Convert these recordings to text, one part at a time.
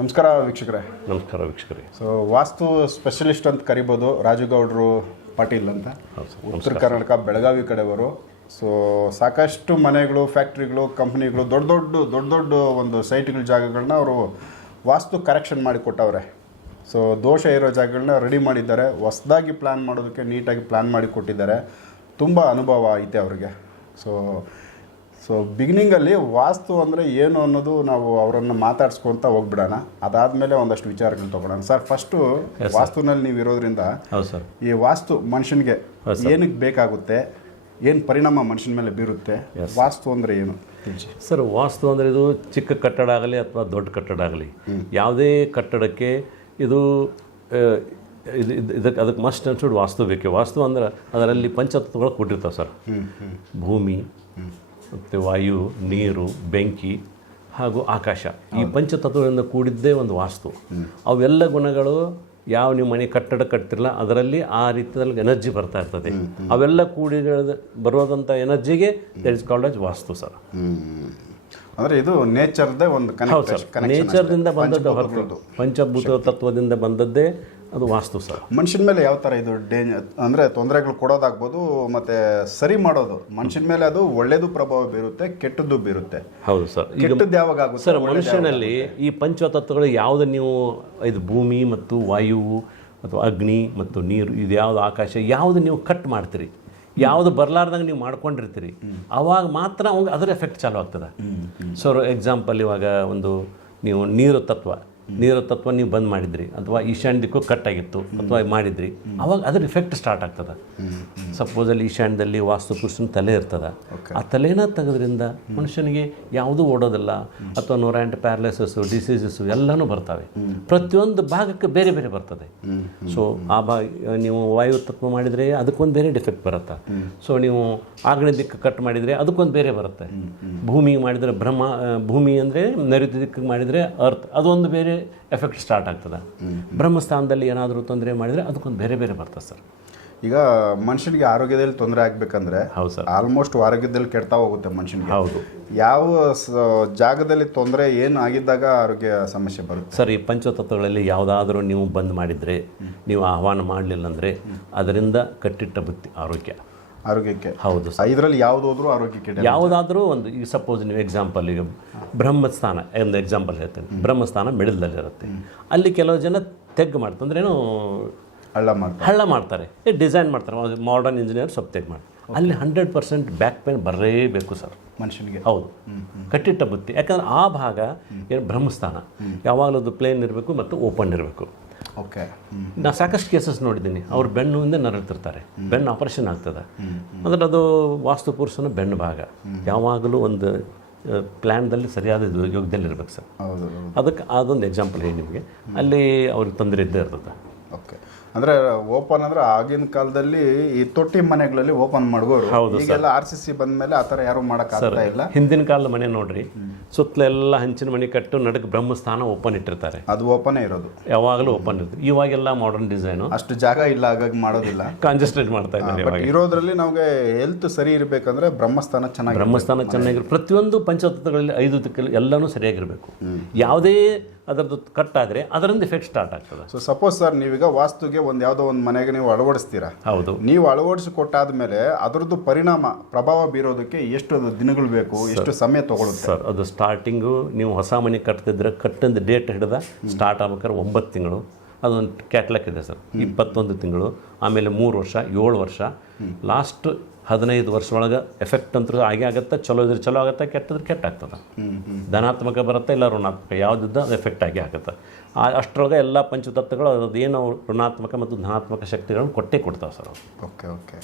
ನಮಸ್ಕಾರ ವೀಕ್ಷಕರೇ. ನಮಸ್ಕಾರ ವೀಕ್ಷಕರೇ. ಸೊ ವಾಸ್ತು ಸ್ಪೆಷಲಿಸ್ಟ್ ಅಂತ ಕರಿಬೋದು ರಾಜುಗೌಡರು ಪಾಟೀಲ್ ಅಂತ. ಉತ್ತರ ಕರ್ನಾಟಕ ಬೆಳಗಾವಿ ಕಡೆಯವರು. ಸೊ ಸಾಕಷ್ಟು ಮನೆಗಳು ಫ್ಯಾಕ್ಟ್ರಿಗಳು ಕಂಪ್ನಿಗಳು ದೊಡ್ಡ ದೊಡ್ಡ ದೊಡ್ಡ ದೊಡ್ಡ ಒಂದು ಸೈಟ್ಗಳ ಜಾಗಗಳನ್ನ ಅವರು ವಾಸ್ತು ಕರೆಕ್ಷನ್ ಮಾಡಿ ಕೊಟ್ಟವ್ರೆ. ಸೊ ದೋಷ ಇರೋ ಜಾಗಗಳನ್ನ ರೆಡಿ ಮಾಡಿದ್ದಾರೆ. ಹೊಸದಾಗಿ ಪ್ಲ್ಯಾನ್ ಮಾಡೋದಕ್ಕೆ ನೀಟಾಗಿ ಪ್ಲ್ಯಾನ್ ಮಾಡಿ ಕೊಟ್ಟಿದ್ದಾರೆ. ತುಂಬ ಅನುಭವ ಐತೆ ಅವರಿಗೆ. ಸೊ ಸೊ ಬಿಗಿನಿಂಗಲ್ಲಿ ವಾಸ್ತು ಅಂದರೆ ಏನು ಅನ್ನೋದು ನಾವು ಅವರನ್ನು ಮಾತಾಡ್ಸ್ಕೊತ ಹೋಗ್ಬಿಡೋಣ. ಅದಾದಮೇಲೆ ಒಂದಷ್ಟು ವಿಚಾರಗಳು ತೊಗೊಳೋಣ ಸರ್ ಫಸ್ಟು ವಾಸ್ತುನಲ್ಲಿ ನೀವು ಇರೋದ್ರಿಂದ ಹೌದು ಸರ್ ಈ ವಾಸ್ತು ಮನುಷ್ಯನಿಗೆ ಏನಕ್ಕೆ ಬೇಕಾಗುತ್ತೆ? ಏನು ಪರಿಣಾಮ ಮನುಷ್ಯನ ಮೇಲೆ ಬೀರುತ್ತೆ? ವಾಸ್ತು ಅಂದರೆ ಏನು? ಸರ್ ವಾಸ್ತು ಅಂದರೆ ಇದು ಚಿಕ್ಕ ಕಟ್ಟಡ ಆಗಲಿ ಅಥವಾ ದೊಡ್ಡ ಕಟ್ಟಡ ಆಗಲಿ ಯಾವುದೇ ಕಟ್ಟಡಕ್ಕೆ ಇದು ಇದು ಇದು- ಇದಕ್ಕೆ ಅದಕ್ಕೆ ಮಸ್ಟ್ ಅನ್ಸೂಡ್ ವಾಸ್ತು ಬೇಕು. ವಾಸ್ತು ಅಂದ್ರೆ ಅದರಲ್ಲಿ ಪಂಚತತ್ವಗಳು ಕೊಟ್ಟಿರ್ತಾವೆ ಸರ್ ಭೂಮಿ ಮತ್ತು ವಾಯು ನೀರು ಬೆಂಕಿ ಹಾಗೂ ಆಕಾಶ. ಈ ಪಂಚತತ್ವಗಳಿಂದ ಕೂಡಿದ್ದೇ ಒಂದು ವಾಸ್ತು. ಅವೆಲ್ಲ ಗುಣಗಳು ಯಾವ ನಿಮ್ಮ ಮನೆ ಕಟ್ಟಡ ಕಟ್ತಿರಲ್ಲ ಅದರಲ್ಲಿ ಆ ರೀತಿಯಲ್ಲಿ ಎನರ್ಜಿ ಬರ್ತಾ ಇರ್ತದೆ. ಅವೆಲ್ಲ ಕೂಡಿ ಬರೋದಂಥ ಎನರ್ಜಿಗೆ that is called as vastu sir. ಅಂದರೆ ಇದು ನೇಚರ್ದೇ ಒಂದು ನೇಚರ್ದಿಂದ ಬಂದದ್ದು ಹೊರತು. ಪಂಚಭೂತ ತತ್ವದಿಂದ ಬಂದದ್ದೇ ಅದು ವಾಸ್ತು ಸರ್. ಮನುಷ್ಯನ ಮೇಲೆ ಯಾವ ಥರ ಇದು ಡೇಂಜರ್ ಅಂದರೆ ತೊಂದರೆಗಳು ಕೊಡೋದಾಗ್ಬೋದು ಮತ್ತು ಸರಿ ಮಾಡೋದು. ಮನುಷ್ಯನ ಮೇಲೆ ಅದು ಒಳ್ಳೆಯದು ಪ್ರಭಾವ ಬೀರುತ್ತೆ ಕೆಟ್ಟದ್ದು ಬೀರುತ್ತೆ. ಹೌದು ಸರ್. ಕೆಟ್ಟದ್ದು ಯಾವಾಗ ಆಗುತ್ತೆ? ಸರ್ ಮನುಷ್ಯನಲ್ಲಿ ಈ ಪಂಚತತ್ವಗಳು ಯಾವುದು ನೀವು ಇದು ಭೂಮಿ ಮತ್ತು ವಾಯು ಅಥವಾ ಅಗ್ನಿ ಮತ್ತು ನೀರು ಇದು ಯಾವುದು ಆಕಾಶ ಯಾವುದು ನೀವು ಕಟ್ ಮಾಡ್ತೀರಿ? ಯಾವುದು ಬರಲಾರ್ದಂಗೆ ನೀವು ಮಾಡ್ಕೊಂಡಿರ್ತೀರಿ? ಅವಾಗ ಮಾತ್ರ ಅವಾಗ ಅದರ ಎಫೆಕ್ಟ್ ಚಾಲೂ ಆಗ್ತದೆ. ಸೊ ಎಕ್ಸಾಂಪಲ್ ಇವಾಗ ಒಂದು ನೀವು ನೀರು ತತ್ವ. ನೀರು ತತ್ವ ನೀವು ಬಂದ್ ಮಾಡಿದ್ರಿ ಅಥವಾ ಈಶಾನ್ಯ ದಿಕ್ಕು ಕಟ್ ಆಗಿತ್ತು ಅಥವಾ ಮಾಡಿದ್ರಿ ಅವಾಗ ಅದ್ರ ಇಫೆಕ್ಟ್ ಸ್ಟಾರ್ಟ್ ಆಗ್ತದೆ. ಸಪೋಸ್ ಅಲ್ಲಿ ಈಶಾನ್ಯದಲ್ಲಿ ವಾಸ್ತು ಪುರುಷನ ತಲೆ ಇರ್ತದೆ. ಆ ತಲೆನ ತೆಗೆದ್ರಿಂದ ಮನುಷ್ಯನಿಗೆ ಯಾವುದೂ ಓಡೋದಿಲ್ಲ ಅಥವಾ ನೂರೆಂಟು ಪ್ಯಾರಲೈಸಸ್ಸು ಡಿಸೀಸಸ್ಸು ಎಲ್ಲಾನು ಬರ್ತವೆ. ಪ್ರತಿಯೊಂದು ಭಾಗಕ್ಕೆ ಬೇರೆ ಬೇರೆ ಬರ್ತದೆ. ಸೊ ಆ ಭಾಗ ನೀವು ವಾಯು ತತ್ವ ಮಾಡಿದ್ರೆ ಅದಕ್ಕೊಂದು ಬೇರೆ ಡಿಫೆಕ್ಟ್ ಬರುತ್ತೆ. ಸೊ ನೀವು ಆಗ್ನೇಯ ದಿಕ್ಕು ಕಟ್ ಮಾಡಿದ್ರೆ ಅದಕ್ಕೊಂದು ಬೇರೆ ಬರುತ್ತೆ. ಭೂಮಿ ಮಾಡಿದ್ರೆ ಬ್ರಹ್ಮ ಭೂಮಿ ಅಂದರೆ ನೈಋತ್ಯ ದಿಕ್ಕಿಗೆ ಮಾಡಿದರೆ ಅರ್ತ್ ಅದೊಂದು ಬೇರೆ ಎಫೆಕ್ಟ್ ಸ್ಟಾರ್ಟ್ ಆಗ್ತದೆ. ಬ್ರಹ್ಮಸ್ಥಾನದಲ್ಲಿ ಏನಾದರೂ ತೊಂದರೆ ಮಾಡಿದರೆ ಅದಕ್ಕೊಂದು ಬೇರೆ ಬೇರೆ ಬರ್ತದೆ ಸರ್. ಈಗ ಮನುಷ್ಯನಿಗೆ ಆರೋಗ್ಯದಲ್ಲಿ ತೊಂದರೆ ಆಗ್ಬೇಕಂದ್ರೆ ಹೌದು ಸರ್. ಆಲ್ಮೋಸ್ಟ್ ಆರೋಗ್ಯದಲ್ಲಿ ಕೆಡ್ತಾ ಹೋಗುತ್ತೆ ಮನುಷ್ಯನಿಗೆ. ಹೌದು. ಯಾವ ಜಾಗದಲ್ಲಿ ತೊಂದರೆ ಏನು ಆಗಿದ್ದಾಗ ಆರೋಗ್ಯ ಸಮಸ್ಯೆ ಬರುತ್ತೆ? ಸರ್ ಈ ಪಂಚತತ್ವಗಳಲ್ಲಿ ಯಾವುದಾದ್ರೂ ನೀವು ಬಂದ್ ಮಾಡಿದರೆ ನೀವು ಆಹ್ವಾನ ಮಾಡಲಿಲ್ಲ ಅಂದರೆ ಅದರಿಂದ ಕಟ್ಟಿಟ್ಟ ಬುತ್ತಿ ಆರೋಗ್ಯ. ಆರೋಗ್ಯಕ್ಕೆ. ಹೌದು ಇದರಲ್ಲಿ ಯಾವುದಾದ್ರೂ ಆರೋಗ್ಯಕ್ಕೆ ಯಾವುದಾದ್ರೂ ಒಂದು ಈಗ ಸಪೋಸ್ ನೀವು ಎಕ್ಸಾಂಪಲ್ ಈಗ ಬ್ರಹ್ಮಸ್ಥಾನ ಒಂದು ಎಕ್ಸಾಂಪಲ್ ಹೇಳ್ತೇನೆ. ಬ್ರಹ್ಮಸ್ಥಾನ ಮಿಡಲ್ದಲ್ಲಿರುತ್ತೆ ಅಲ್ಲಿ ಕೆಲವು ಜನ ತೆಗ್ ಮಾಡ್ತಾರೆ. ಅಂದ್ರೇನು ಹಳ್ಳ ಮಾಡ್ತಾರೆ. ಹಳ್ಳ ಮಾಡ್ತಾರೆ. ಡಿಸೈನ್ ಮಾಡ್ತಾರೆ. ಮಾಡರ್ನ್ ಇಂಜಿನಿಯರ್ ಸ್ವಲ್ಪ ತೆಗ್ ಮಾಡ್ತಾರೆ ಅಲ್ಲಿ ಹಂಡ್ರೆಡ್ ಪರ್ಸೆಂಟ್ ಬ್ಯಾಕ್ ಪೇನ್ ಬರಲೇಬೇಕು ಸರ್. ಮನುಷ್ಯನಿಗೆ. ಹೌದು. ಕಟ್ಟಿಟ್ಟ ಬುತ್ತಿ. ಯಾಕಂದ್ರೆ ಆ ಭಾಗ ಏನು ಬ್ರಹ್ಮಸ್ಥಾನ. ಯಾವಾಗಲೂ ಅದು ಪ್ಲೇನ್ ಇರಬೇಕು ಮತ್ತು ಓಪನ್ ಇರಬೇಕು. ಓಕೆ ನಾ ಸಾಕಷ್ಟು ಕೇಸಸ್ ನೋಡಿದ್ದೀನಿ. ಅವ್ರು ಬೆನ್ನಿಂದ ನರಳ್ತಿರ್ತಾರೆ. ಬೆನ್ನು ಆಪರೇಷನ್ ಆಗ್ತದೆ. ಅಂದ್ರೆ ಅದು ವಾಸ್ತು ಪುರುಷನ ಬೆನ್ನು ಭಾಗ. ಯಾವಾಗಲೂ ಒಂದು ಪ್ಲ್ಯಾನ್ದಲ್ಲಿ ಸರಿಯಾದ ಇದು ಯೋಗದಲ್ಲಿ ಇರ್ಬೇಕು ಸರ್. ಅದಕ್ಕೆ ಅದೊಂದು ಎಕ್ಸಾಂಪಲ್ ಹೇಳಿ ನಿಮಗೆ. ಅಲ್ಲಿ ಅವ್ರಿಗೆ ತೊಂದರೆ ಇದ್ದೇ ಇರ್ತದೆ. ಓಕೆ ಅಂದ್ರೆ ಓಪನ್ ಅಂದ್ರೆ ಆಗಿನ ಕಾಲದಲ್ಲಿ ಈ ತೊಟ್ಟಿ ಮನೆಗಳಲ್ಲಿ ಓಪನ್ ಮಾಡೋರು ಹೌದು ಈಗೆಲ್ಲ ಆರ್ ಸಿ ಸಿ ಬಂದ್ಮೇಲೆ ಆ ಥರ ಯಾರು ಮಾಡಕ್ ಇಲ್ಲ. ಹಿಂದಿನ ಕಾಲದ ಮನೆ ನೋಡ್ರಿ ಸುತ್ತಲೆಲ್ಲ ಹಂಚಿನ ಮನೆ ಕಟ್ಟು ನಡುಕ್ ಬ್ರಹ್ಮಸ್ಥಾನ ಓಪನ್ ಇಟ್ಟಿರ್ತಾರೆ. ಅದು ಓಪನ್ ಇರೋದು. ಯಾವಾಗಲೂ ಓಪನ್ ಇರುತ್ತೆ. ಇವಾಗೆಲ್ಲ ಮಾಡರ್ನ್ ಡಿಸೈನು ಅಷ್ಟು ಜಾಗ ಇಲ್ಲ ಹಾಗಾಗಿ ಮಾಡೋದಿಲ್ಲ. ಕಾಂಜೆಸ್ಟೆಡ್ ಮಾಡ್ತಾ ಇದ್ದಾರೆ ಇರೋದ್ರಲ್ಲಿ ನಮಗೆ ಹೆಲ್ತ್ ಸರಿ ಇರಬೇಕಂದ್ರೆ ಬ್ರಹ್ಮಸ್ಥಾನ ಚೆನ್ನಾಗಿ ಬ್ರಹ್ಮಸ್ಥಾನ ಚೆನ್ನಾಗಿರ್ ಪ್ರತಿಯೊಂದು ಪಂಚತತ್ವಗಳಲ್ಲಿ ಐದು ದಿಕ್ಕಲ್ಲಿ ಎಲ್ಲನೂ ಸರಿಯಾಗಿರಬೇಕು. ಯಾವುದೇ ಅದರದ್ದು ಕಟ್ಟಾದರೆ ಅದರಿಂದ ಎಫೆಕ್ಟ್ ಸ್ಟಾರ್ಟ್ ಆಗ್ತದೆ. ಸೊ ಸಪೋಸ್ ಸರ್ ನೀವೀಗ ವಾಸ್ತುಗೆ ಒಂದು ಯಾವುದೋ ಒಂದು ಮನೆಗೆ ನೀವು ಅಳವಡಿಸ್ತೀರಾ? ಹೌದು. ನೀವು ಅಳವಡಿಸಿ ಕೊಟ್ಟಾದ್ಮೇಲೆ ಅದರದ್ದು ಪರಿಣಾಮ ಪ್ರಭಾವ ಬೀರೋದಕ್ಕೆ ಎಷ್ಟು ದಿನಗಳು ಬೇಕು ಎಷ್ಟು ಸಮಯ ತಗೊಳ್ಳುತ್ತೆ ಸರ್ ಅದು ಸ್ಟಾರ್ಟಿಂಗು ನೀವು ಹೊಸ ಮನೆ ಕಟ್ತಿದ್ರೆ ಕಟ್ಟಿದ ಡೇಟ್ ಹಿಡಿದ ಸ್ಟಾರ್ಟ್ ಆಗ್ಬೇಕಾದ್ರೆ ಒಂಬತ್ತು ತಿಂಗಳು. ಅದೊಂದು ಕ್ಯಾಟ್ಲಾಕ್ ಇದೆ ಸರ್ ಇಪ್ಪತ್ತೊಂದು ತಿಂಗಳು ಆಮೇಲೆ ಮೂರು ವರ್ಷ ಏಳು ವರ್ಷ. ಲಾಸ್ಟ್ ಹದಿನೈದು ವರ್ಷ ಒಳಗೆ ಎಫೆಕ್ಟ್ ಅಂತ ಆಗೇ ಆಗುತ್ತೆ ಚಲೋ ಇದ್ರೆ ಚಲೋ ಆಗುತ್ತೆ ಕೆಟ್ಟದ್ರೆ ಕೆಟ್ಟ ಆಗ್ತದೆ. ಧನಾತ್ಮಕ ಬರುತ್ತೆ ಇಲ್ಲ ಋಣಾತ್ಮಕ ಯಾವುದಿದ್ದ ಅದು ಎಫೆಕ್ಟ್ ಆಗಿ ಆಗುತ್ತೆ. ಆ ಅಷ್ಟರೊಳಗೆ ಎಲ್ಲ ಪಂಚತತ್ವಗಳು ಅದೇನು ಋಣಾತ್ಮಕ ಮತ್ತು ಧನಾತ್ಮಕ ಶಕ್ತಿಗಳನ್ನು ಕೊಟ್ಟೇ ಕೊಡ್ತಾವೆ ಸರ್. Okay okay.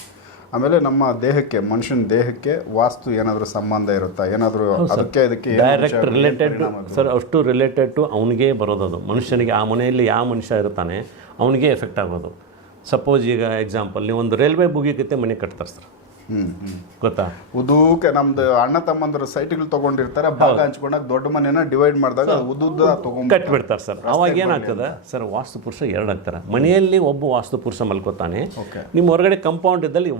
ಆಮೇಲೆ ನಮ್ಮ ದೇಹಕ್ಕೆ ಮನುಷ್ಯನ ದೇಹಕ್ಕೆ ವಾಸ್ತು ಏನಾದರೂ ಸಂಬಂಧ ಇರುತ್ತಾ? ಏನಾದರೂ ಅದಕ್ಕೆ ಇದಕ್ಕೆ ಏನು ಡೈರೆಕ್ಟ್ ರಿಲೇಟೆಡ್ ಸರ್ ಅಷ್ಟು ರಿಲೇಟೆಡ್ ಟು ಅವನಿಗೆ ಬರೋದದು ಮನುಷ್ಯನಿಗೆ ಆ ಮನೆಯಲ್ಲಿ ಯಾವ ಮನುಷ್ಯ ಇರ್ತಾನೆ ಅವನಿಗೆ ಎಫೆಕ್ಟ್ ಆಗೋದು. ಸಪೋಸ್ ಈಗ ಎಕ್ಸಾಂಪಲ್ ನೀವು ಒಂದು ರೈಲ್ವೆ ಬುಗಿಕತ್ತೆ ಮನೆ ಕಟ್ತಾರೆ ಸರ್. ಗೊತ್ತಾ? ಉದ್ದೂಕೆ ನಮ್ದು ಅಣ್ಣ ತಮ್ಮಂದ್ರ ಸೈಟ್ಗಳು ತಗೊಂಡಿರ್ತಾರೆ ಭಾಗ ಹಂಚ್ಕೊಂಡಾಗ ದೊಡ್ಡ ಮನೆನ ಡಿವೈಡ್ ಮಾಡಿದಾಗ ಉದ್ದುದ್ದ ತಗೊಂಡ್ ಕಟ್ಬಿಡ್ತಾರೆ ಸರ್. ಅವಾಗ ಏನಾಗ್ತದೆ ಸರ್ ವಾಸ್ತು ಪುರುಷ ಎರಡು ಆಗ್ತಾರೆ. ಮನೆಯಲ್ಲಿ ಒಬ್ಬ ವಾಸ್ತು ಪುರುಷ ಮಲ್ಕೋತಾನೆ. ನಿಮ್ಮ ಹೊರಗಡೆ ಕಂಪೌಂಡ್ ಇದ್ದಲ್ಲಿ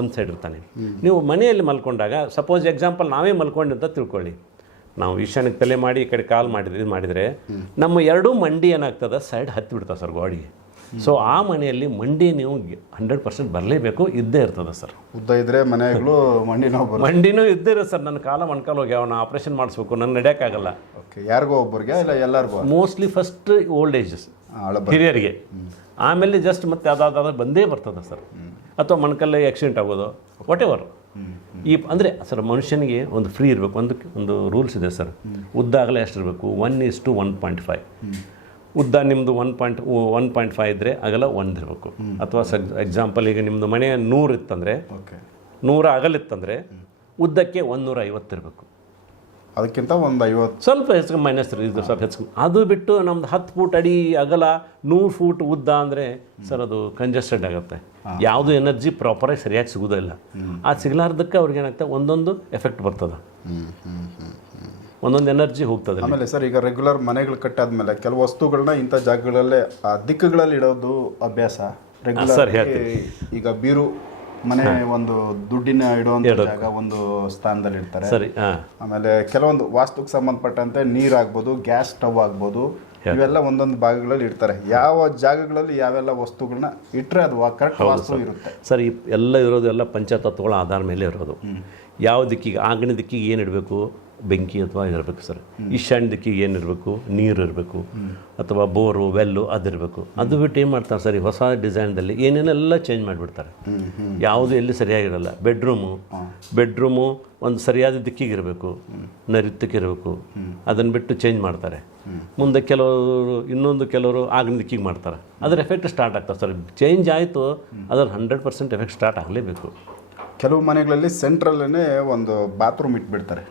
ಒಂದು ಸೈಡ್ ಇರ್ತಾನೆ. ನೀವು ಮನೆಯಲ್ಲಿ ಮಲ್ಕೊಂಡಾಗ ಸಪೋಸ್ ಎಕ್ಸಾಂಪಲ್ ನಾವೇ ಮಲ್ಕೊಂಡಿದ್ದ ತಿಳ್ಕೊಳ್ಳಿ. ನಾವು ಈಶಾನ್ಯಕ್ಕೆ ತಲೆ ಮಾಡಿ ಈ ಕಡೆ ಕಾಲ್ ಮಾಡಿದ್ರೆ ಇದು ಮಾಡಿದರೆ ನಮ್ಮ ಎರಡೂ ಮಂಡಿ ಏನಾಗ್ತದೆ? ಸೈಡ್ ಹತ್ತಿ ಬಿಡ್ತದೆ ಸರ್ ಗಾಡಿಗೆ. ಸೊ ಆ ಮನೆಯಲ್ಲಿ ಮಂಡಿ ನೀವು ಹಂಡ್ರೆಡ್ ಪರ್ಸೆಂಟ್ ಬರಲೇಬೇಕು ಇದ್ದೇ ಇರ್ತದೆ ಸರ್. ಉದ್ದ ಇದ್ರೆ ಮನೆಗಳು ಮಂಡಿ ನೋವು ಮಂಡಿನೂ ಇದ್ದೇ ಇರೋದು ಸರ್. ನನ್ನ ಕಾಲ ಮೊಣ್ಕಾಲು ಹೋಗಿ ಅವನ ಆಪ್ರೇಷನ್ ಮಾಡಿಸ್ಬೇಕು ನನ್ನ ನಡೆಯೋಕ್ಕಾಗಲ್ಲ. ಓಕೆ ಯಾರಿಗೋ ಒಬ್ಬರಿಗೆ ಇಲ್ಲ ಎಲ್ಲರಿಗೂ? ಮೋಸ್ಟ್ಲಿ ಫಸ್ಟ್ ಓಲ್ಡ್ ಏಜಸ್ ಹಿರಿಯರಿಗೆ. ಆಮೇಲೆ ಜಸ್ಟ್ ಮತ್ತೆ ಅದಾದ ಬಂದೇ ಬರ್ತದೆ ಸರ್. ಅಥವಾ ಮಣ್ಕಲ್ಲೇ ಆಕ್ಸಿಡೆಂಟ್ ಆಗೋದು ವಾಟ್ ಎವರ್ ಈ ಅಂದರೆ ಸರ್ ಮನುಷ್ಯನಿಗೆ ಒಂದು ಫ್ರೀ ಇರಬೇಕು ಒಂದು ಒಂದು ರೂಲ್ಸ್ ಇದೆ ಸರ್. ಉದ್ದ ಆಗಲೇ ಎಷ್ಟಿರಬೇಕು one is to one point five ಉದ್ದ ನಿಮ್ಮದು one point one point five ಇದ್ದರೆ ಅಗಲ ಒಂದು ಇರಬೇಕು. ಅಥವಾ ಸಗ್ ಎಕ್ಸಾಂಪಲ್ ಈಗ ನಿಮ್ಮದು ಮನೆ ನೂರು ಇತ್ತಂದರೆ ಓಕೆ ನೂರ ಅಗಲಿತ್ತಂದರೆ ಉದ್ದಕ್ಕೆ ಒಂದೂರ ಐವತ್ತು ಇರಬೇಕು. ಅದಕ್ಕಿಂತ ಒಂದು ಐವತ್ತು. ಸ್ವಲ್ಪ ಹೆಚ್ಚು ಮೈನಸ್ ಇದು ಸ್ವಲ್ಪ ಹೆಚ್ಚು. ಅದು ಬಿಟ್ಟು ನಮ್ದು ಹತ್ತು ಫೂಟ್ ಅಡಿ ಅಗಲ ನೂರು ಫೂಟ್ ಉದ್ದ ಅಂದರೆ ಸರ್ ಅದು ಕಂಜೆಸ್ಟೆಡ್ ಆಗುತ್ತೆ. ಯಾವುದು ಎನರ್ಜಿ ಪ್ರಾಪರಾಗಿ ಸರಿಯಾಗಿ ಸಿಗೋದಿಲ್ಲ. ಆ ಸಿಗಲಾರ್ದಕ್ಕೆ ಅವ್ರಿಗೆ ಏನಾಗ್ತದೆ ಒಂದೊಂದು ಎಫೆಕ್ಟ್ ಬರ್ತದೆ. ಒಂದೊಂದು ಎನರ್ಜಿ ಹೋಗ್ತದೆ ಆಮೇಲೆ ಸರ್ ಈಗ ರೆಗ್ಯುಲರ್ ಮನೆಗಳು ಕಟ್ಟಾದ್ಮೇಲೆ ಕೆಲವು ವಸ್ತುಗಳನ್ನ ಇಂಥ ಜಾಗಗಳಲ್ಲೇ ಆ ದಿಕ್ಕುಗಳಲ್ಲಿ ಇಡೋದು ಅಭ್ಯಾಸ. ರೆಗ್ಯುಲರ್ ಈಗ ಬೀರು ಮನೆ ಒಂದು ದುಡ್ಡಿನ ಇಡುವಂಥ ಜಾಗ ಒಂದು ಸ್ಥಾನದಲ್ಲಿ ಇಡ್ತಾರೆ. ಸರಿ ಆಮೇಲೆ ಕೆಲವೊಂದು ವಾಸ್ತುಕ್ಕೆ ಸಂಬಂಧಪಟ್ಟಂತೆ ನೀರಾಗ್ಬೋದು ಗ್ಯಾಸ್ ಸ್ಟವ್ ಆಗ್ಬೋದು ಇವೆಲ್ಲ ಒಂದೊಂದು ಭಾಗಗಳಲ್ಲಿ ಇಡ್ತಾರೆ. ಯಾವ ಜಾಗಗಳಲ್ಲಿ ಯಾವೆಲ್ಲ ವಸ್ತುಗಳನ್ನ ಇಟ್ಟರೆ ಅದು ಕರೆಕ್ಟ್ ವಾಸ್ತು ಇರುತ್ತೆ. ಸರ್ ಈ ಎಲ್ಲ ಇರೋದು ಎಲ್ಲ ಪಂಚತತ್ವಗಳ ಆಧಾರ ಮೇಲೆ ಇರೋದು. ಯಾವ ದಿಕ್ಕಿಗೆ ಆಂಗಣ ದಿಕ್ಕಿಗೆ ಏನು ಇಡಬೇಕು? ಬೆಂಕಿ ಅಥವಾ ಇರಬೇಕು ಸರ್. ಈಶಾನ್ಯ ದಿಕ್ಕಿಗೆ ಏನು ಇರಬೇಕು ನೀರು ಇರಬೇಕು ಅಥವಾ ಬೋರು ವೆಲ್ಲು ಅದಿರಬೇಕು. ಅದು ಬಿಟ್ಟು ಏನು ಮಾಡ್ತಾರೆ ಸರ್? ಈ ಹೊಸ ಡಿಸೈನ್ದಲ್ಲಿ ಏನೇನೆಲ್ಲ ಚೇಂಜ್ ಮಾಡಿಬಿಡ್ತಾರೆ. ಯಾವುದು ಎಲ್ಲಿ ಸರಿಯಾಗಿರಲ್ಲ. ಬೆಡ್ರೂಮು ಬೆಡ್ರೂಮು ಒಂದು ಸರಿಯಾದ ದಿಕ್ಕಿಗೆ ಇರಬೇಕು ನೈಋತ್ಯಕ್ಕೆ ಇರಬೇಕು ಅದನ್ನು ಬಿಟ್ಟು ಚೇಂಜ್ ಮಾಡ್ತಾರೆ. ಮುಂದೆ ಕೆಲವರು ಇನ್ನೊಂದು ಕೆಲವರು ಆಗಿನ ದಿಕ್ಕಿಗೆ ಮಾಡ್ತಾರೆ. ಅದರ ಎಫೆಕ್ಟ್ ಸ್ಟಾರ್ಟ್ ಆಗ್ತದೆ ಸರ್. ಚೇಂಜ್ ಆಯಿತು ಅದರ ಹಂಡ್ರೆಡ್ ಪರ್ಸೆಂಟ್ ಎಫೆಕ್ಟ್ ಸ್ಟಾರ್ಟ್ ಆಗಲೇಬೇಕು. ಕೆಲವು ಮನೆಗಳಲ್ಲಿ ಸೆಂಟ್ರಲ್ಲೇ ಒಂದು ಬಾತ್ರೂಮ್ ಇಟ್ಬಿಡ್ತಾರೆ.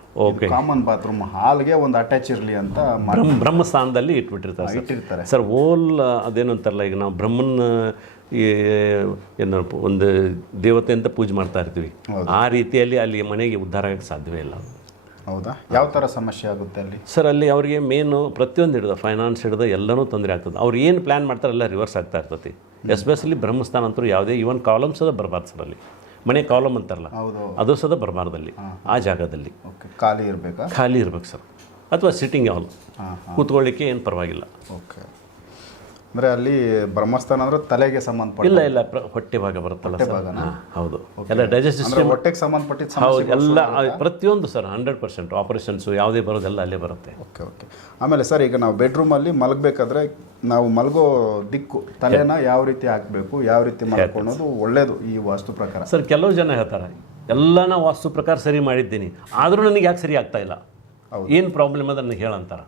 ಕಾಮನ್ ಬಾತ್ರೂಮ್ ಹಾಲ್ಗೆ ಒಂದು ಅಟ್ಯಾಚ್ ಇರಲಿ ಅಂತ ಬ್ರಹ್ಮಸ್ಥಾನದಲ್ಲಿ ಇಟ್ಬಿಟ್ಟಿರ್ತಾರೆ ಇಟ್ಟಿರ್ತಾರೆ. ಸರ್ ಓಲ್ ಅದೇನಂತಾರಲ್ಲ ಈಗ ನಾವು ಬ್ರಹ್ಮನ ಈ ಏನು ಒಂದು ದೇವತೆ ಅಂತ ಪೂಜೆ ಮಾಡ್ತಾ ಇರ್ತೀವಿ. ಆ ರೀತಿಯಲ್ಲಿ ಅಲ್ಲಿ ಮನೆಗೆ ಉದ್ಧಾರ ಆಗಕ್ಕೆ ಸಾಧ್ಯವೇ ಇಲ್ಲ. ಹೌದಾ? ಯಾವ ಥರ ಸಮಸ್ಯೆ ಆಗುತ್ತೆ ಅಲ್ಲಿ? ಸರ್ ಅಲ್ಲಿ ಅವರಿಗೆ ಮೇನು ಪ್ರತಿಯೊಂದು ಹಿಡಿದು ಫೈನಾನ್ಸ್ ಹಿಡಿದು ಎಲ್ಲನೂ ತೊಂದರೆ ಆಗ್ತದೆ. ಅವ್ರು ಏನು ಪ್ಲ್ಯಾನ್ ಮಾಡ್ತಾರೆ ಎಲ್ಲ ರಿವರ್ಸ್ ಆಗ್ತಾ ಇರ್ತೈತಿ ಎಸ್ಪೆಷಲಿ ಬ್ರಹ್ಮಸ್ಥಾನ ಅಂತೂ ಯಾವುದೇ ಇವನ್ ಕಾಲಮ್ಸ್ ಅದ ಬರಬಾರ್ದು ಸರ್ ಅಲ್ಲಿ. ಮನೆ ಕಾಲಮ್ ಅಂತಾರಲ್ಲ ಅದು ಸದ ಬರಬಾರ್ದಲ್ಲಿ ಆ ಜಾಗದಲ್ಲಿ. ಓಕೆ ಖಾಲಿ ಇರಬೇಕಾ? ಖಾಲಿ ಇರ್ಬೇಕು ಸರ್. ಅಥವಾ ಸಿಟ್ಟಿಂಗ್ ಹಾಲ್ ಕೂತ್ಕೊಳ್ಳಿಕ್ಕೆ ಏನು ಪರವಾಗಿಲ್ಲ. ಓಕೆ ಅಂದರೆ ಅಲ್ಲಿ ಬ್ರಹ್ಮಸ್ಥಾನ ಅಂದ್ರೆ ತಲೆಗೆ ಸಂಬಂಧಪಟ್ಟ ಇಲ್ಲ ಇಲ್ಲ ಪ್ರ- ಹೊಟ್ಟೆ ಭಾಗ ಬರುತ್ತಲ್ಲ ಸರ್? ಹಾಂ, ಹೌದು. ಎಲ್ಲ ಡೈಜೆಸ್ಟ್ ಅಂದ್ರೆ ಸಿಸ್ಟಮ್ ಹೊಟ್ಟೆಗೆ ಸಂಬಂಧಪಟ್ಟಿದ್ದ ಹೌದು ಸಮಸ್ಯೆ ಎಲ್ಲ ಪ್ರತಿಯೊಂದು ಸರ್ ಹಂಡ್ರೆಡ್ ಪರ್ಸೆಂಟ್ ಆಪರೇಷನ್ಸ್ ಯಾವುದೇ ಬರೋದೆಲ್ಲ ಅಲ್ಲೇ ಬರುತ್ತೆ. ಓಕೆ ಓಕೆ ಆಮೇಲೆ ಸರ್ ಈಗ ನಾವು ಬೆಡ್ರೂಮಲ್ಲಿ ಮಲಗಬೇಕಾದ್ರೆ ನಾವು ಮಲಗೋ ದಿಕ್ಕು ತಲೆನ ಯಾವ ರೀತಿ ಹಾಕಬೇಕು ಯಾವ ರೀತಿ ಮಾಡ್ಕೊಳ್ಳೋದು ಒಳ್ಳೇದು ಈ ವಾಸ್ತು ಪ್ರಕಾರ. ಸರ್ ಕೆಲವು ಜನ ಹೇಳ್ತಾರೆ ಎಲ್ಲ ನಾ ವಾಸ್ತು ಪ್ರಕಾರ ಸರಿ ಮಾಡಿದ್ದೀನಿ ಆದರೂ ನನಗೆ ಯಾಕೆ ಸರಿ ಆಗ್ತಾ ಇಲ್ಲ? ಏನು ಪ್ರಾಬ್ಲಮ್ ಅದ ನನಗೆ ಹೇಳಂತಾರ?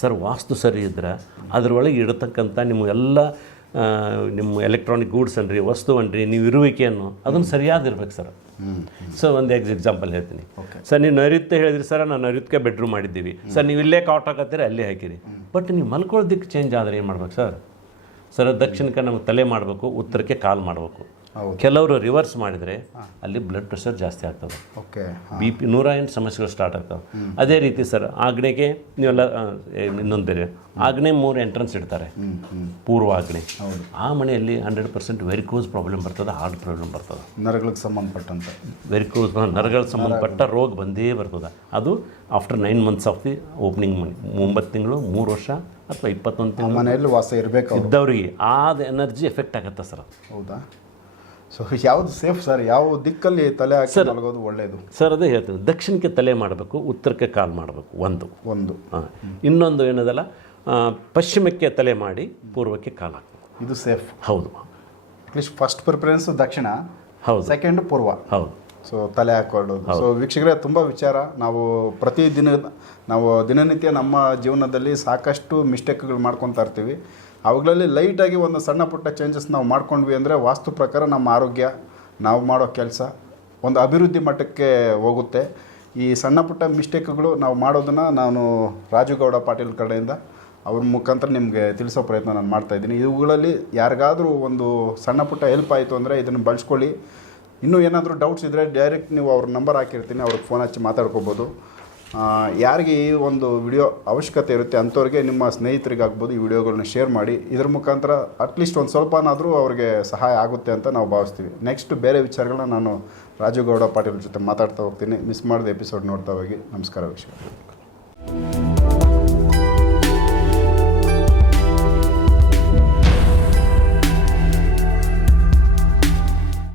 ಸರ್ ವಾಸ್ತು ಸರಿ ಇದ್ರೆ ಅದರೊಳಗೆ ಇಡತಕ್ಕಂಥ ನಿಮ್ಮ ಎಲ್ಲ ನಿಮ್ಮ ಎಲೆಕ್ಟ್ರಾನಿಕ್ ಗೂಡ್ಸ್ ಅನ್ರಿ ವಸ್ತು ಅನ್ರಿ ನೀವು ಇರುವಿಕೆಯನ್ನು ಅದನ್ನು ಸರಿಯಾದಿರ್ಬೇಕು ಸರ್. ಸೊ ಒಂದು ಎಕ್ಸ್ ಎಕ್ಸಾಂಪಲ್ ಹೇಳ್ತೀನಿ ಸರ್ ನೀವು ನೈಋತ್ಯ ಹೇಳಿದ್ರಿ ಸರ್ ನಾನು ನೈಋತ್ಯ ಬೆಡ್ರೂಮ್ ಮಾಡಿದ್ದೀವಿ. ಸರ್ ನೀವು ಇಲ್ಲೇ ಕಾಟ್ ಹಾಕತ್ತೀರಿ ಅಲ್ಲೇ ಹಾಕಿರಿ. ಬಟ್ ನೀವು ಮಲ್ಕೊಳ್ಳೋದಕ್ಕೆ ಚೇಂಜ್ ಆದರೆ ಏನು ಮಾಡ್ಬೇಕು ಸರ್? ಸರ್ ದಕ್ಷಿಣಕ್ಕೆ ನಮಗೆ ತಲೆ ಮಾಡಬೇಕು ಉತ್ತರಕ್ಕೆ ಕಾಲ್ ಮಾಡಬೇಕು. ಕೆಲವರು ರಿವರ್ಸ್ ಮಾಡಿದರೆ ಅಲ್ಲಿ ಬ್ಲಡ್ ಪ್ರೆಷರ್ ಜಾಸ್ತಿ ಆಗ್ತದೆ. ಓಕೆ ಬಿ ಪಿ ನೂರ ಎಂಟು ಸಮಸ್ಯೆಗಳು ಸ್ಟಾರ್ಟ್ ಆಗ್ತವೆ. ಅದೇ ರೀತಿ ಸರ್ ಆಗ್ನೆಗೆ ನೀವೆಲ್ಲ ಇನ್ನೊಂದು ಬೇರೆ ಆಗ್ನೆ ಮೂರು ಎಂಟ್ರೆನ್ಸ್ ಇಡ್ತಾರೆ. ಪೂರ್ವ ಆಗ್ನೆ. ಆ ಮನೆಯಲ್ಲಿ ಹಂಡ್ರೆಡ್ ಪರ್ಸೆಂಟ್ ವೆರಿಕೋಸ್ ಪ್ರಾಬ್ಲಮ್ ಬರ್ತದೆ ಹಾರ್ಟ್ ಪ್ರಾಬ್ಲಮ್ ಬರ್ತದೆ. ನರಗಳಿಗೆ ಸಂಬಂಧಪಟ್ಟಂತೆ. ವೆರಿಕೋಸ್ ನರಗಳಿಗೆ ಸಂಬಂಧಪಟ್ಟ ರೋಗ ಬಂದೇ ಬರ್ತದೆ. ಅದು after nine months of the opening ಮನಿ ಒಂಬತ್ತು ತಿಂಗಳು ಮೂರು ವರ್ಷ ಅಥವಾ ಇಪ್ಪತ್ತೊಂದು ತಿಂಗಳು ಮನೆಯಲ್ಲಿ ವಾಸ ಇರಬೇಕು ಇದ್ದವರಿಗೆ ಆದ ಎನರ್ಜಿ ಎಫೆಕ್ಟ್ ಆಗುತ್ತೆ ಸರ್ ಹೌದಾ? ಸೊ ಯಾವುದು ಸೇಫ್ ಸರ್ ಯಾವ ದಿಕ್ಕಲ್ಲಿ ತಲೆ ಹಾಕಿ ಮಲಗೋದು ಒಳ್ಳೆಯದು ಸರ್ ಅದೇ ಹೇಳ್ತೀನಿ. ದಕ್ಷಿಣಕ್ಕೆ ತಲೆ ಮಾಡಬೇಕು ಉತ್ತರಕ್ಕೆ ಕಾಲ್ ಮಾಡಬೇಕು ಒಂದು. ಒಂದು. ಹಾಂ. ಇನ್ನೊಂದು ಏನದಲ್ಲ ಆ, ಪಶ್ಚಿಮಕ್ಕೆ ತಲೆ ಮಾಡಿ ಪೂರ್ವಕ್ಕೆ ಕಾಲು ಹಾಕಬೇಕು. ಇದು ಸೇಫ್ ಹೌದು. ಅಟ್ಲೀಸ್ಟ್ ಫಸ್ಟ್ ಪ್ರಿಫರೆನ್ಸ್ ದಕ್ಷಿಣ ಹೌದು. ಸೆಕೆಂಡ್ ಪೂರ್ವ. ಹೌದು. ಸೊ ತಲೆ ಹಾಕೊಳ್ಳೋದು ಸೊ ವೀಕ್ಷಕರೇ ತುಂಬ ವಿಚಾರ. ನಾವು ಪ್ರತಿದಿನ ನಾವು ದಿನನಿತ್ಯ ನಮ್ಮ ಜೀವನದಲ್ಲಿ ಸಾಕಷ್ಟು ಮಿಸ್ಟೇಕ್ಗಳು ಮಾಡ್ಕೊತಾ ಇರ್ತೀವಿ. ಅವುಗಳಲ್ಲಿ ಲೈಟಾಗಿ ಒಂದು ಸಣ್ಣ ಪುಟ್ಟ ಚೇಂಜಸ್ ನಾವು ಮಾಡ್ಕೊಂಡ್ವಿ ಅಂದರೆ ವಾಸ್ತು ಪ್ರಕಾರ ನಮ್ಮ ಆರೋಗ್ಯ, ನಾವು ಮಾಡೋ ಕೆಲಸ ಒಂದು ಅಭಿವೃದ್ಧಿ ಮಟ್ಟಕ್ಕೆ ಹೋಗುತ್ತೆ. ಈ ಸಣ್ಣ ಪುಟ್ಟ ಮಿಸ್ಟೇಕ್ಗಳು ನಾವು ಮಾಡೋದನ್ನು ನಾನು ರಾಜುಗೌಡ ಪಾಟೀಲ್ ಕಡೆಯಿಂದ ಅವ್ರ ಮುಖಾಂತರ ನಿಮಗೆ ತಿಳಿಸೋ ಪ್ರಯತ್ನ ನಾನು ಮಾಡ್ತಾ ಇದ್ದೀನಿ. ಇವುಗಳಲ್ಲಿ ಯಾರಿಗಾದರೂ ಒಂದು ಸಣ್ಣ ಪುಟ್ಟ ಹೆಲ್ಪ್ ಆಯಿತು ಅಂದರೆ ಇದನ್ನು ಬಳಸ್ಕೊಳ್ಳಿ. ಇನ್ನೂ ಏನಾದರೂ ಡೌಟ್ಸ್ ಇದ್ದರೆ ಡೈರೆಕ್ಟ್ ನೀವು ಅವ್ರ ನಂಬರ್ ಹಾಕಿರ್ತೀನಿ, ಅವ್ರಿಗೆ ಫೋನ್ ಹಚ್ಚಿ ಮಾತಾಡ್ಕೋಬೋದು. ಯಾರಿಗೆ ಈ ಒಂದು ವಿಡಿಯೋ ಅವಶ್ಯಕತೆ ಇರುತ್ತೆ ಅಂಥವ್ರಿಗೆ ನಿಮ್ಮ ಸ್ನೇಹಿತರಿಗಾಗ್ಬೋದು ಈ ವಿಡಿಯೋಗಳನ್ನ ಶೇರ್ ಮಾಡಿ. ಇದ್ರ ಮುಖಾಂತರ ಅಟ್ಲೀಸ್ಟ್ ಒಂದು ಸ್ವಲ್ಪನಾದರೂ ಅವ್ರಿಗೆ ಸಹಾಯ ಆಗುತ್ತೆ ಅಂತ ನಾವು ಭಾವಿಸ್ತೀವಿ. ನೆಕ್ಸ್ಟ್ ಬೇರೆ ವಿಚಾರಗಳನ್ನ ನಾನು ರಾಜುಗೌಡ ಪಾಟೀಲ್ ಜೊತೆ ಮಾತಾಡ್ತಾ ಹೋಗ್ತೀನಿ. ಮಿಸ್ ಮಾಡಿದ ಎಪಿಸೋಡ್ ನೋಡ್ತಾ ಹೋಗಿ. ನಮಸ್ಕಾರ ಸರ್